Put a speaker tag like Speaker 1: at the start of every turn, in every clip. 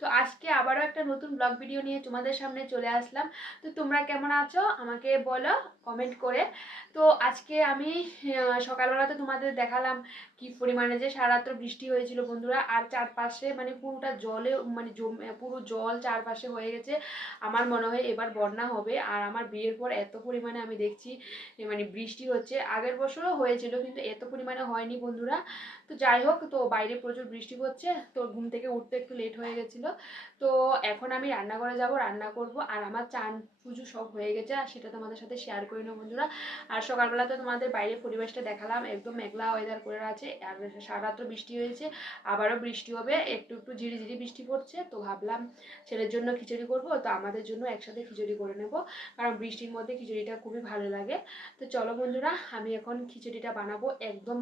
Speaker 1: তো আজকে আবারও একটা নতুন ব্লগ ভিডিও নিয়ে তোমাদের সামনে চলে আসলাম। তো তোমরা কেমন আছো? আমাকে বলো কমেন্ট করে। তো আজকে আমি সকালবেলা তো তোমাদের দেখালাম কি পরিমাণে যে সারাত্র বৃষ্টি হয়েছিল বন্ধুরা। আর চারপাশে মানে পুরোটা জলে মানে পুরো জল চারপাশে হয়ে গেছে। আমার মনে হয় এবার বন্যা হবে। আর আমার বিয়ের পর এত পরিমাণে আমি দেখছি মানে বৃষ্টি হচ্ছে। আগের বছরও হয়েছিল কিন্তু এত পরিমাণে হয়নি বন্ধুরা। তো যাই হোক, তো বাইরে প্রচুর বৃষ্টি হচ্ছে। তো ঘুম থেকে উঠতে একটু লেট হয়ে গেছিল। তো এখন আমি রান্নাঘরে যাব, রান্না করব আর আমার চান পুজো সব হয়ে গেছে আর সেটা তোমাদের সাথে শেয়ার করে নেব বন্ধুরা। আর সকালবেলা তো তোমাদের বাইরে পরিবেশটা দেখালাম, একদম মেঘলা ওয়েদার করে আছে আর সারা রাত্র বৃষ্টি হয়েছে, আবারও বৃষ্টি হবে, একটু একটু ঝিরি ঝিরি বৃষ্টি পড়ছে, তো ভাবলাম ছেলের জন্য খিচুড়ি করব, তো আমাদের জন্য একসাথে খিচুড়ি করে নেব, কারণ বৃষ্টির মধ্যে খিচুড়িটা খুবই ভালো লাগে। তো চলো বন্ধুরা, আমি এখন খিচুড়িটা বানাবো, একদম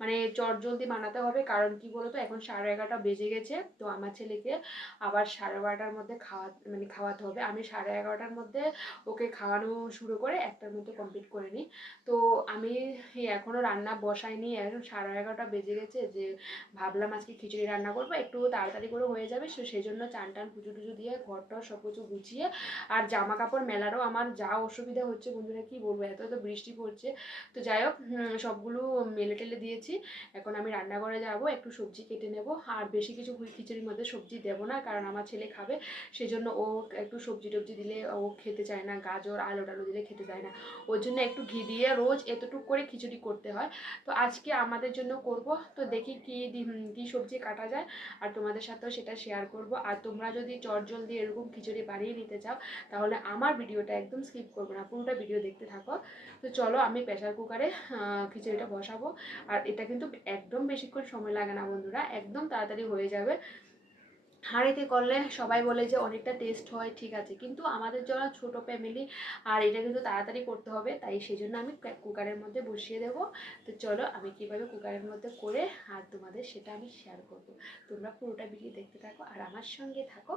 Speaker 1: মানে চট জলদি বানাতে হবে, কারণ কি বলতো, এখন সাড়ে এগারোটা বেজে গেছে, তো আমার ছেলেকে আবার সাড়ে বারোটার মধ্যে খাওয়া মানে খাওয়াতে হবে। আমি সাড়ে এগারোটার মধ্যে ওকে খাওয়ানো শুরু করে একটার মধ্যে কমপ্লিট করে নিই। তো আমি এখনও রান্না বসাইনি, এখন সাড়ে এগারোটা বেজে গেছে যে ভাবলাম আজকে খিচুড়ি রান্না করব। একটু তাড়াতাড়ি করে হয়ে যাবে, সো, সেই জন্য চান টান, পুজো টুজো দিয়ে ঘরটা সব কিছু গুছিয়ে আর জামা কাপড় মেলারও আমার যা অসুবিধা হচ্ছে বন্ধুরা কি বলব, এত এত বৃষ্টি পড়ছে। তো যাই হোক সবগুলো মেলে টেলে দিয়েছি। এখন আমি রান্নাঘরে যাব, একটু সবজি কেটে নেব। আর বেশি কিছু খিচুড়ির মধ্যে সবজি দেবো না, কারণ আমার ছেলে খাবে। সেই জন্য ও একটু সবজি টবজি দিলে ও খেতে চায় না, গাজর, আলু টালু দিলে খেতে চায় না। ওর জন্য একটু ঘি দিয়ে রোজ এতটুকু করে খিচুড়ি করতে হয়। তো আজকে আমাদের জন্য করব, তো দেখি কি কি সবজি কাটা যায়। আর তোমাদের সাথেও সেটা শেয়ার করব। আর তোমরা যদি চটজল দিয়ে এরকম খিচুড়ি বানিয়ে নিতে চাও, তাহলে আমার ভিডিওটা একদম স্কিপ করব না, পুরোটা ভিডিও দেখতে থাকো। তো চলো আমি প্রেশার কুকারে খিচুড়িটা বসাবো। আর এটা কিন্তু একদম বেশিক্ষণ সময় লাগে না বন্ধুরা, একদম তাড়াতাড়ি হয়ে যাবে। হাঁড়িতে করলে সবাই বলে যে অনেকটা টেস্ট হয়, ঠিক আছে। কিন্তু আমাদের যারা ছোট ফ্যামিলি আর এটা কিন্তু তাড়াতাড়ি করতে হবে, তাই সেই জন্য আমি কুকারের মধ্যে বসিয়ে দেবো। তো চলো, আমি কীভাবে কুকারের মধ্যে করে আর তোমাদের সেটা আমি শেয়ার করব। তোমরা পুরোটা ভিডিও দেখতে থাকো আর আমার সঙ্গে থাকো।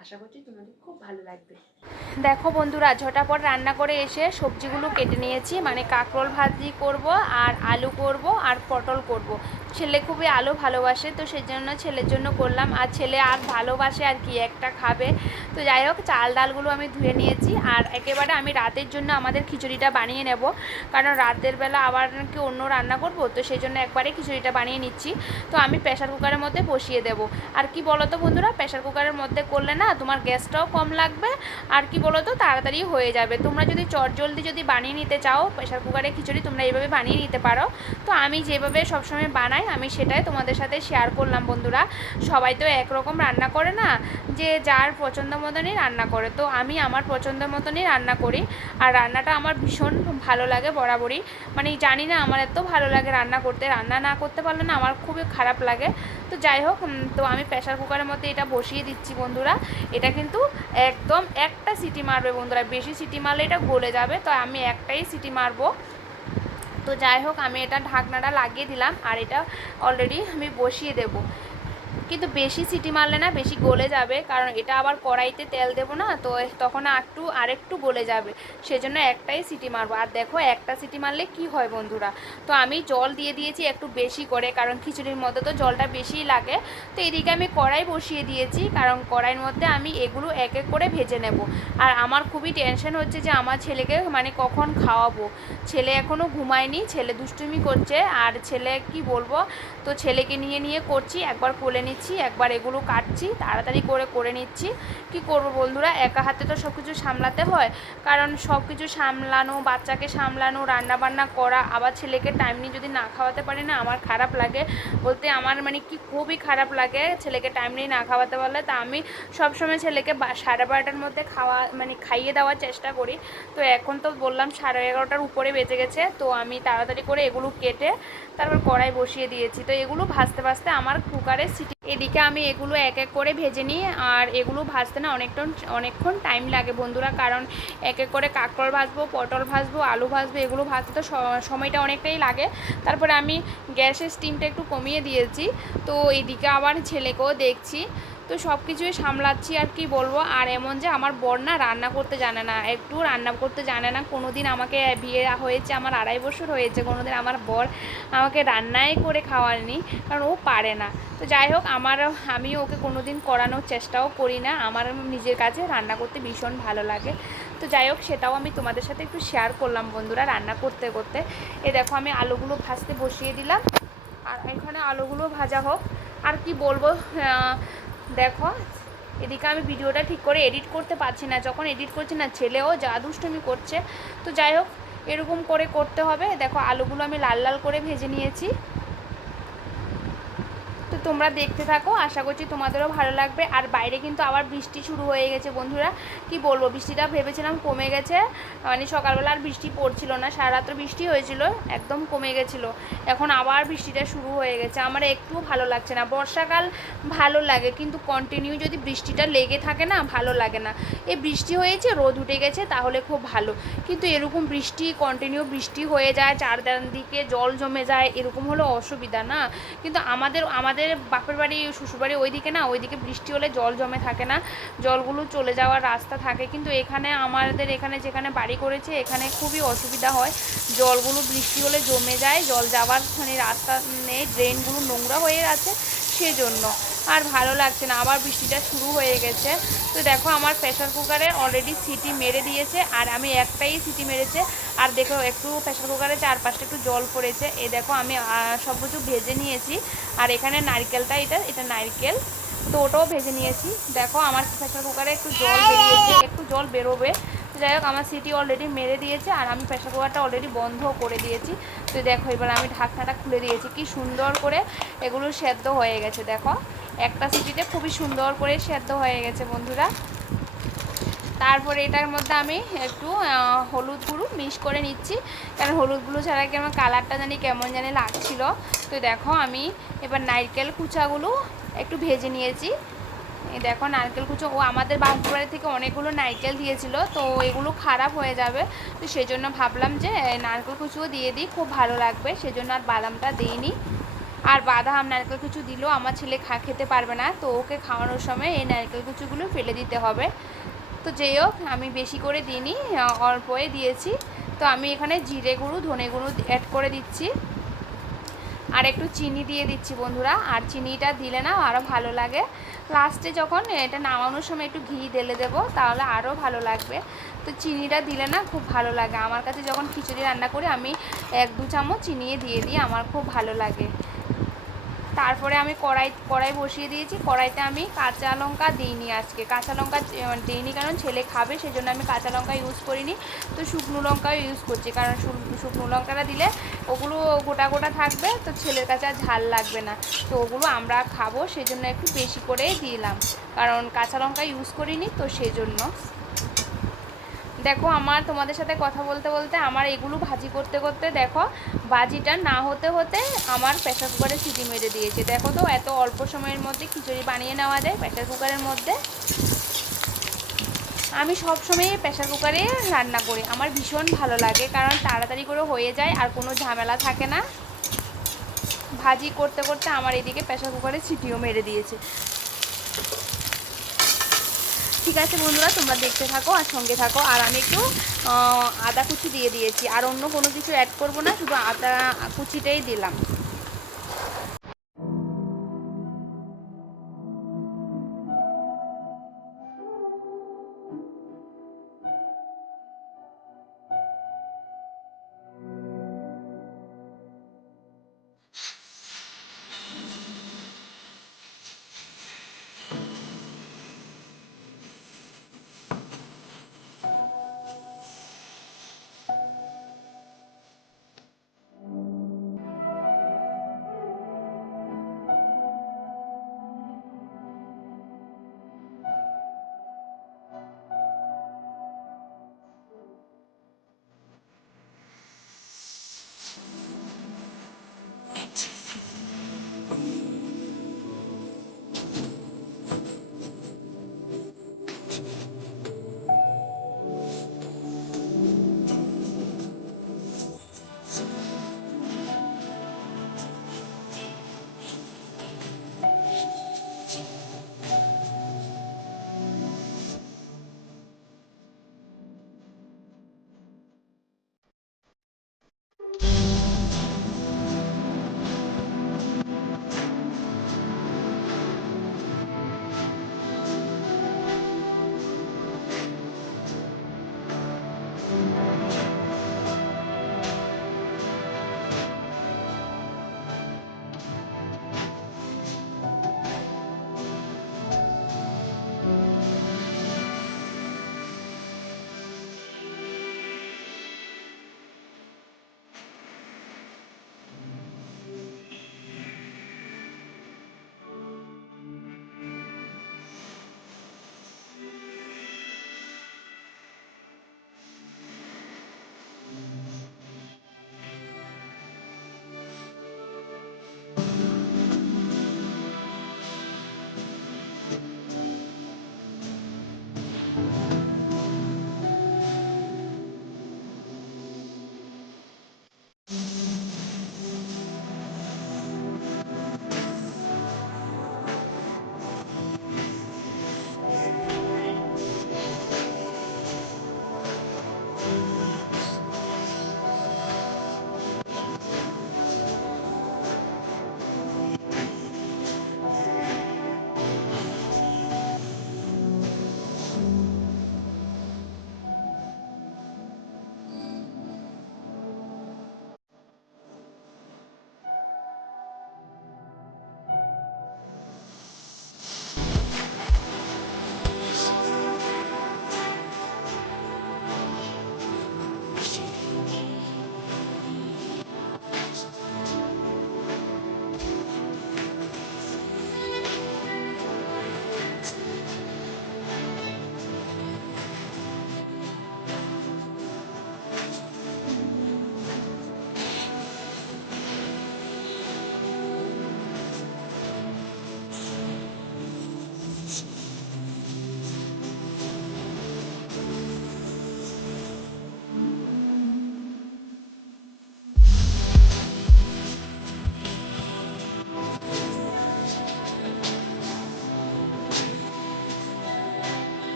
Speaker 1: আশা করছি তোমাদের খুব ভালো লাগবে।
Speaker 2: দেখো বন্ধুরা, ঝটাপট রান্না করে এসে সবজিগুলো কেটে নিয়েছি। মানে কাঁকরোল ভাজি করব, আর আলু করব, আর পটল করব। ছেলে খুবই আলো ভালোবাসে, তো সেই জন্য ছেলের জন্য করলাম। আর ছেলে আর ভালোবাসে আর কি, একটা খাবে। তো যাই হোক, চাল ডালগুলো আমি ধুয়ে নিয়েছি। আর একেবারে আমি রাতের জন্য আমাদের খিচুড়িটা বানিয়ে নেব। কারণ রাতের বেলা আবার কি অন্য রান্না করব, তো সেই জন্য একবারে খিচুড়িটা বানিয়ে নিচ্ছি। তো আমি প্রেশার কুকারের মধ্যে বসিয়ে দেব। আর কি বলো তো বন্ধুরা প্রেশার কুকারের মধ্যে করলে না তোমার গ্যাসটাও কম লাগবে। আর কি বলো তো তাড়াতাড়ি হয়ে যাবে। তোমরা যদি চটজলদি যদি বানিয়ে নিতে চাও প্রেশার কুকারে খিচুড়ি তোমরা এইভাবে বানিয়ে নিতে পারো। তো আমি যেভাবে সবসময় বানাই আমি সেটাই তোমাদের সাথে শেয়ার করলাম বন্ধুরা। সবাই তো একরকম রান্না করে না, যে যার পছন্দ মতনই রান্না করে। তো আমি আমার পছন্দ মতনই রান্না করি, আর রান্নাটা আমার ভীষণ ভালো লাগে বরাবরই। মানে জানি না, আমার এত ভালো লাগে রান্না করতে। রান্না না করতে পারলে না আমার খুবই খারাপ লাগে। তো যাই হোক তো আমি প্রেশার কুকারের মধ্যে এটা বসিয়ে দিচ্ছি বন্ধুরা। এটা কিন্তু একদম একটা সিটি মারবে বন্ধুরা। বেশি সিটি মারলে এটা গলে যাবে। তো আমি একটাই সিটি মারবো। তো যাই হোক আমি এটা ঢাকনাটা লাগিয়ে দিলাম আর এটা অলরেডি আমি বসিয়ে দেব। কিন্তু বেশি সিটি মারলে না বেশি গলে যাবে, কারণ এটা আবার কড়াইতে তেল দেবো না, তো তখন একটু, আরেকটু গলে যাবে। সেজন্য একটাই সিটি মারবো। আর দেখো, একটা সিটি মারলে কি হয় বন্ধুরা? তো আমি জল দিয়ে দিয়েছি একটু বেশি করে, কারণ খিচুড়ির মধ্যে তো জলটা বেশিই লাগে। তো এদিকে আমি কড়াই বসিয়ে দিয়েছি, কারণ কড়াইয়ের মধ্যে আমি এগুলো এক এক করে ভেজে নেব। আর আমার খুবই টেনশন হচ্ছে যে আমার ছেলেকে মানে কখন খাওয়াবো? ছেলে এখনও ঘুমায়নি, ছেলে দুষ্টুমি করছে, আর ছেলে কি বলব? তো ছেলেকে নিয়ে নিয়ে করছি, একবার কোলে নিচ্ছি, একবার এগুলো কাটছি, তাড়াতাড়ি করে করে নিচ্ছি। কি করব বন্ধুরা, একা হাতে তো সব কিছু সামলাতে হয়। কারণ সব কিছু সামলানো, বাচ্চাকে সামলানো রান্না বান্না করা, আবার ছেলেকে টাইম নিয়ে যদি না খাওয়াতে পারি না, আমার খারাপ লাগে। বলতে আমার মানে কি খুবই খারাপ লাগে ছেলেকে টাইম নিয়ে না খাওয়াতে পারলে। তা আমি সবসময় ছেলেকে সাড়ে বারোটার মধ্যে খাওয়া মানে খাইয়ে দেওয়ার চেষ্টা করি। তো এখন তো বললাম সাড়ে এগারোটার উপরে বেজে গেছে, তো আমি তাড়াতাড়ি করে এগুলো কেটে তারপর কড়াই বসিয়ে দিয়েছি। তো এগুলো ভাজতে ভাজতে আমার কুকারে সিটি এদিকে আমি এগুলো এক এক করে ভেজে নিই আর এগুলো ভাজতে না অনেকটা অনেকক্ষণ টাইম লাগে বন্ধুরা, কারণ এক এক করে কাঁকড় ভাজবো, পটল ভাজবো, আলু ভাজবো, এগুলো ভাজতে তো সময়টা অনেকটাই লাগে। তারপরে আমি গ্যাসের স্টিমটা একটু কমিয়ে দিয়েছি। তো এদিকে আবার ছেলেকেও দেখছি তো সব কিছুই সামলাচ্ছি আর কি বলব। আর এমন যে আমার বর না রান্না করতে জানে না, একটু রান্না করতে জানে না। কোনো দিন আমাকে বিয়ে হয়েছে, আমার আড়াই বছর হয়েছে কোনো দিন আমার বর আমাকে রান্নাই করে খাওয়ায়নি, কারণ ও পারে না। তো যাই হোক, আমার, আমি ওকে কোনো দিন করানোর চেষ্টাও করি না। আমার নিজের কাছে রান্না করতে ভীষণ ভালো লাগে। তো যাই হোক, সেটাও আমি তোমাদের সাথে একটু শেয়ার করলাম বন্ধুরা রান্না করতে করতে। এ দেখো, আমি আলুগুলো ভাজতে বসিয়ে দিলাম। আর এখানে আলুগুলো ভাজা হোক। আর কি বলব দেখো, এদিকে আমি ভিডিওটা ঠিক করে এডিট করতে পারছি না। যখন এডিট করছি না, ছেলেও যা দুষ্টুমি করছে। তো যাই হোক, এরকম করে করতে হবে। দেখো, আলুগুলো আমি লাল লাল করে ভেজে নিয়েছি। তোমরা দেখতে থাকো, আশা করছি তোমাদেরও ভালো লাগবে। আর বাইরে কিন্তু আবার বৃষ্টি শুরু হয়ে গেছে বন্ধুরা। কি বলব, বৃষ্টিটা ভেবেছিলাম কমে গেছে। মানে সকালবেলা আর বৃষ্টি পড়ছিল না সারা রাত্র বৃষ্টি হয়েছিল, একদম কমে গেছিল। এখন আবার বৃষ্টিটা শুরু হয়ে গেছে। আমার একটু ভালো লাগছে না। বর্ষাকাল ভালো লাগে, কিন্তু কন্টিনিউ যদি বৃষ্টিটা লেগে থাকে না, ভালো লাগে না। এ বৃষ্টি হয়েছে, রোদ উঠে গেছে, তাহলে খুব ভালো। কিন্তু এরকম বৃষ্টি কন্টিনিউ বৃষ্টি হয়ে যায়, চারদিকে জল জমে যায়, এরকম হলো অসুবিধা না। কিন্তু আমাদের আমাদের বাপের বাড়ি, শ্বশুর বাড়ি ওইদিকে না, ওইদিকে বৃষ্টি হলে জল জমে থাকে না। জলগুলো চলে যাওয়ার রাস্তা থাকে। কিন্তু এখানে আমাদের এখানে যেখানে বাড়ি করেছে, এখানে খুবই অসুবিধা হয়। জলগুলো বৃষ্টি হলে জমে যায়, জল যাওয়ার মানে রাস্তা নেই, ড্রেনগুলো নোংরা হয়ে আছে সেজন্য। আর ভালো লাগছে না, আবার বৃষ্টিটা শুরু হয়ে গেছে। তো দেখো আমার প্রেশার কুকারে অলরেডি সিটি মেরে দিয়েছে, আর আমি একটাই সিটি মেরেছে। আর দেখো একটু প্রেশার কুকারে চার পাঁচটা একটু জল পড়েছে। এ দেখো আমি সব কিছু ভেজে নিয়েছি। আর এখানে নারকেলটা, এটা এটা নারকেল। তো ওটাও ভেজে নিয়েছি। দেখো আমার প্রেশার কুকারে একটু জল বেরিয়েছে, একটু জল বেরোবে। যাই হোক, আমার সিটি অলরেডি মেরে দিয়েছে, আর আমি প্রেশার কুকারটা অলরেডি বন্ধ করে দিয়েছি। তো দেখো এবার আমি ঢাকনাটা খুলে দিয়েছি। কি সুন্দর করে এগুলো সেদ্ধ হয়ে গেছে, দেখো। একটা সিটিতে খুবই সুন্দর করে সেদ্ধ হয়ে গেছে বন্ধুরা। তারপরে এটার মধ্যে আমি একটু হলুদ গুঁড়ো মিক্স করে নিচ্ছি। কারণ হলুদ গুঁড়ো ছাড়া কি আমার কালারটা জানি কেমন জানি লাগছিল। তো দেখো আমি এবার নারকেল কুচাগুলো একটু ভেজে নিয়েছি। দেখো নারকেল কুচো, ও আমাদের বাঁকুড়া বাড়ি থেকে অনেকগুলো নারকেল দিয়েছিল, তো এগুলো খারাপ হয়ে যাবে। তো সেই জন্য ভাবলাম যে নারকেল কুচুও দিয়ে দিই, খুব ভালো লাগবে। সেজন্য আর বাদামটা দিইনি। আর বাদাম নারকেল কুচু দিলেও আমার ছেলে খা, খেতে পারবে না। তো ওকে খাওয়ানোর সময় এই নারকেল কুচুগুলো ফেলে দিতে হবে। তো যেই হোক, আমি বেশি করে দিইনি অল্পই দিয়েছি। তো আমি এখানে জিরে গুঁড়ো, ধনে গুঁড়ো অ্যাড করে দিচ্ছি। আর একটু চিনি দিয়ে দিচ্ছি বন্ধুরা। আর চিনিটা দিলে না আরও ভালো লাগে। লাস্টে যখন এটা নামানোর সময় একটু ঘি ঢেলে দেবো, তাহলে আরও ভালো লাগবে। তো চিনিটা দিলে না খুব ভালো লাগে। আমার কাছে যখন খিচুড়ি রান্না করি, আমি এক দু চামচ চিনিয়ে দিয়ে দিই, আমার খুব ভালো লাগে। তারপরে আমি কড়াই কড়াই বসিয়ে দিয়েছি। কড়াইতে আমি কাঁচা লঙ্কা দিইনি আজকে। কাঁচা লঙ্কা আহ, দিইনি কারণ ছেলে খাবে সেই জন্য আমি কাঁচা লঙ্কা ইউজ করিনি। তো শুকনো লঙ্কাও ইউজ করছি কারণ শুক- শুকনো লঙ্কাটা দিলে ওগুলো গোটা গোটা থাকবে তো ছেলের কাছে আর ঝাল লাগবে না। তো ওগুলো আমরা খাব সেই জন্য একটু বেশি করেই দিলাম। কারণ কাঁচা লঙ্কা ইউজ করিনি তো সেই জন্য দেখো আমার তোমাদের সাথে কথা বলতে বলতে আমার এগুলো ভাজি করতে করতে দেখো ভাজিটা না হতে হতে আমার প্রেশার কুকারে সিটি মেরে দিয়েছে। দেখো তো এত অল্প সময়ের মধ্যে খিচুড়ি বানিয়ে নেওয়া যায় প্রেশার কুকারের মধ্যে। আমি সব সময় প্রেশার কুকারে রান্না করি। আমার ভীষণ ভালো লাগে কারণ তাড়াতাড়ি করে হয়ে যায় আর কোনো ঝামেলা থাকে না। ভাজি করতে করতে আমার এদিকে প্রেশার কুকারে সিটিও মেরে দিয়েছে। ঠিক আছে বন্ধুরা, তোমরা দেখতে থাকো আর সঙ্গে থাকো। আর আমি একটু আদা কুচি দিয়ে দিয়েছি। আর অন্য কোনো কিছু অ্যাড করব না, শুধু আদা কুচিটাই দিলাম।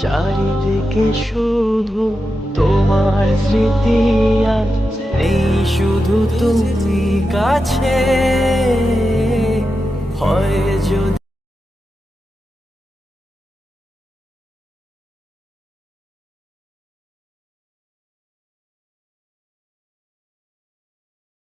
Speaker 3: চারিদিকে শুধু তোমার স্মৃতি আর নেই শুধু তুমি কাছে। হয়